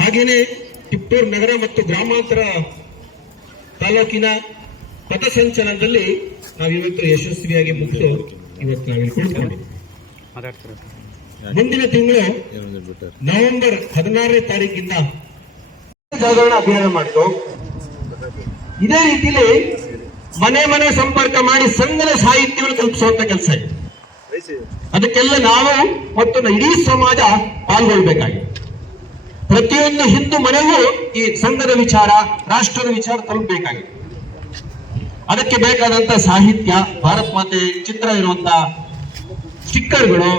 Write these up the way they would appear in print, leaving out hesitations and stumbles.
ಹಾಗೇನೆ ಟಿಪ್ಪೂರು ನಗರ ಮತ್ತು ಗ್ರಾಮಾಂತರ ತಾಲೂಕಿನ ಪಥಸಂಚಲನದಲ್ಲಿ ನಾವಿವತ್ತು ಯಶಸ್ವಿಯಾಗಿ ಮುಗಿದು ಇವತ್ತು ನಾವಿಲ್ಲಿ ಕುಳಿತುಕೊಂಡಿದ್ದೀವಿ. ಮುಂದಿನ ತಿಂಗಳು ನವೆಂಬರ್ 16ನೇ ತಾರೀಕಿಂದ ಜಾಗರಣ ಅಭಿಯಾನ ಮಾಡಿತು. ಇದೇ ರೀತಿಯಲ್ಲಿ ಮನೆ ಮನೆ ಸಂಪರ್ಕ ಮಾಡಿ ಸಂಘದ ಸಾಹಿತ್ಯವನ್ನು ತಲುಪಿಸುವಂತ ಕೆಲಸ ಇದೆ. ಅದಕ್ಕೆಲ್ಲ ನಾವು ಮತ್ತು ಇಡೀ ಸಮಾಜ ಪಾಲ್ಗೊಳ್ಬೇಕಾಗಿದೆ. ಪ್ರತಿಯೊಂದು ಹಿಂದೂ ಮನೆಗೂ ಈ ಸಂಘದ ವಿಚಾರ, ರಾಷ್ಟ್ರದ ವಿಚಾರ ತಲುಪಬೇಕಾಗಿದೆ. ಅದಕ್ಕೆ ಬೇಕಾದಂತ ಸಾಹಿತ್ಯ, ಭಾರತ್ ಮಾತೆ ಚಿತ್ರ ಇರುವಂತಹ ಸ್ಟಿಕ್ಕರ್ಗಳು,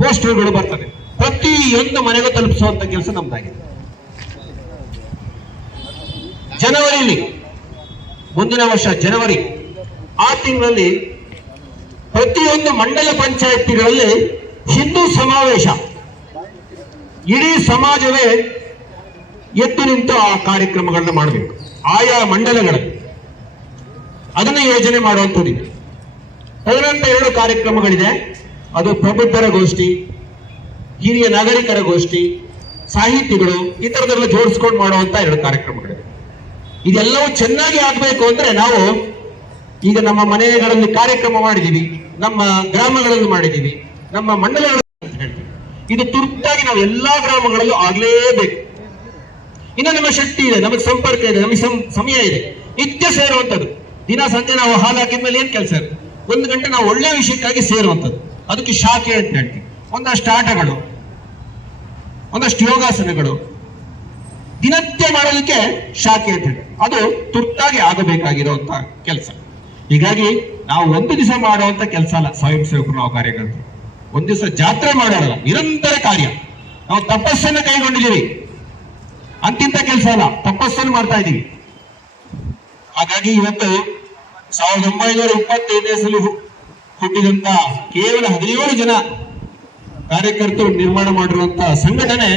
ಪೋಸ್ಟರ್ಗಳು ಬರ್ತದೆ. ಪ್ರತಿಯೊಂದು ಮನೆಗೂ ತಲುಪಿಸುವಂತ ಕೆಲಸ ನಮ್ದಾಗಿದೆ. ಜನವರಿಯಲ್ಲಿ, ಮುಂದಿನ ವರ್ಷ ಜನವರಿ ಆ ತಿಂಗಳಲ್ಲಿ ಪ್ರತಿಯೊಂದು ಮಂಡಲ ಪಂಚಾಯತಿಗಳಲ್ಲಿ ಹಿಂದೂ ಸಮಾವೇಶ, ಇಡೀ ಸಮಾಜವೇ ಎದ್ದು ನಿಂತು ಆ ಕಾರ್ಯಕ್ರಮಗಳನ್ನ ಮಾಡಬೇಕು. ಆಯಾ ಮಂಡಲಗಳಲ್ಲಿ ಅದನ್ನ ಯೋಜನೆ ಮಾಡುವಂಥದ್ದಿದೆ. ತದನಂತರ 2 ಕಾರ್ಯಕ್ರಮಗಳಿದೆ. ಅದು ಪ್ರಬುದ್ಧರ ಗೋಷ್ಠಿ, ಹಿರಿಯ ನಾಗರಿಕರ ಗೋಷ್ಠಿ, ಸಾಹಿತಿಗಳು, ಈ ತರದೆಲ್ಲ ಜೋಡಿಸ್ಕೊಂಡು ಮಾಡುವಂತ 2 ಕಾರ್ಯಕ್ರಮಗಳಿದೆ. ಇದೆಲ್ಲವೂ ಚೆನ್ನಾಗಿ ಆಗ್ಬೇಕು ಅಂದ್ರೆ ನಾವು ಈಗ ನಮ್ಮ ಮನೆಗಳಲ್ಲಿ ಕಾರ್ಯಕ್ರಮ ಮಾಡಿದೀವಿ, ನಮ್ಮ ಗ್ರಾಮಗಳಲ್ಲಿ ಮಾಡಿದೀವಿ, ನಮ್ಮ ಮಂಡಲಗಳು ಅಂತ ಹೇಳ್ತೀವಿ. ಇದು ತುರ್ತಾಗಿ ನಾವು ಎಲ್ಲಾ ಗ್ರಾಮಗಳಲ್ಲೂ ಆಗ್ಲೇಬೇಕು. ಇನ್ನು ನಮ್ಮ ಶಕ್ತಿ ಇದೆ, ನಮಗೆ ಸಂಪರ್ಕ ಇದೆ, ನಮಗೆ ಸಮಯ ಇದೆ, ನಿತ್ಯ ಸೇರುವಂತದ್ದು. ದಿನ ಸಂಜೆ ನಾವು ಹಾಲು ಹಾಕಿದ ಮೇಲೆ ಏನ್ ಕೆಲಸ ಇರುತ್ತೆ, 1 ಗಂಟೆ ನಾವು ಒಳ್ಳೆ ವಿಷಯಕ್ಕಾಗಿ ಸೇರುವಂತದ್ದು. ಅದಕ್ಕೆ ಶಾಖೆ ಅಂತ ಹೇಳ್ತೀವಿ. ಒಂದಷ್ಟು ಆಟಗಳು, ಒಂದಷ್ಟು ಯೋಗಾಸನಗಳು ದಿನತ್ಯ ಮಾಡೋದಕ್ಕೆ ಶಾಖೆ ಅಂತ ಹೇಳಿ, ಅದು ತುರ್ತಾಗಿ ಆಗಬೇಕಾಗಿರುವಂತ ಕೆಲಸ. ಹೀಗಾಗಿ ನಾವು ಒಂದು ದಿವಸ ಮಾಡುವಂತ ಕೆಲಸ ಅಲ್ಲ ಸ್ವಯಂ ಸೇವಕರು. ನಾವು ಕಾರ್ಯಕರ್ತರು ಒಂದ್ ದಿವಸ ಜಾತ್ರೆ ಮಾಡೋಲ್ಲ, ನಿರಂತರ ಕಾರ್ಯ. ನಾವು ತಪಸ್ಸನ್ನು ಕೈಗೊಂಡಿದ್ದೀವಿ, ಅಂತಿಂತ ಕೆಲಸ ಅಲ್ಲ, ತಪಸ್ಸನ್ನು ಮಾಡ್ತಾ ಇದ್ದೀವಿ. ಹಾಗಾಗಿ ಇವತ್ತು 1925 ಹುಟ್ಟಿದಂತ ಕೇವಲ 17 ಜನ ಕಾರ್ಯಕರ್ತರು ನಿರ್ಮಾಣ ಮಾಡಿರುವಂತಹ ಸಂಘಟನೆ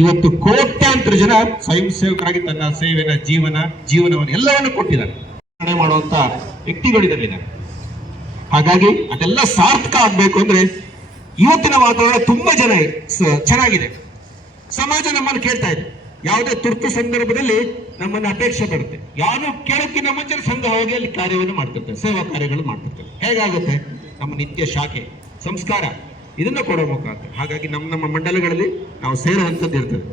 ಇವತ್ತು ಕೋಟ್ಯಾಂತರ ಜನ ಸ್ವಯಂ ಸೇವಕರಾಗಿ ತನ್ನ ಸೇವೆನ ಜೀವನವನ್ನು ಎಲ್ಲವನ್ನು ಕೊಟ್ಟಿದ್ದಾರೆ, ಮಾಡುವಂತ ವ್ಯಕ್ತಿಗಳಿದ್ದಾರೆ. ಹಾಗಾಗಿ ಅದೆಲ್ಲ ಸಾರ್ಥಕ ಆಗ್ಬೇಕು ಅಂದ್ರೆ ಇವತ್ತಿನ ವಾತಾವರಣ ತುಂಬಾ ಚೆನ್ನಾಗಿದೆ. ಸಮಾಜ ನಮ್ಮನ್ನು ಕೇಳ್ತಾ ಇದೆ. ಯಾವುದೇ ತುರ್ತು ಸಂದರ್ಭದಲ್ಲಿ ನಮ್ಮನ್ನು ಅಪೇಕ್ಷೆ ಬರುತ್ತೆ. ಯಾರು ಕೇಳೋಕ್ಕಿಂತ ಮುಂಚೆ ಸಂಘ ಹೋಗಿ ಅಲ್ಲಿ ಕಾರ್ಯವನ್ನು ಮಾಡ್ತಿರ್ತೇವೆ, ಸೇವಾ ಕಾರ್ಯಗಳು ಮಾಡ್ತಿರ್ತೇವೆ. ಹೇಗಾಗುತ್ತೆ? ನಮ್ಮ ನಿತ್ಯ ಶಾಖೆ ಸಂಸ್ಕಾರ ಇದನ್ನ ಕೊಡೋ ಮುಖಾಂತರ. ಹಾಗಾಗಿ ನಮ್ಮ ಮಂಡಲಗಳಲ್ಲಿ ನಾವು ಸೇರುವಂಥದ್ದು ಇರ್ತದೆ.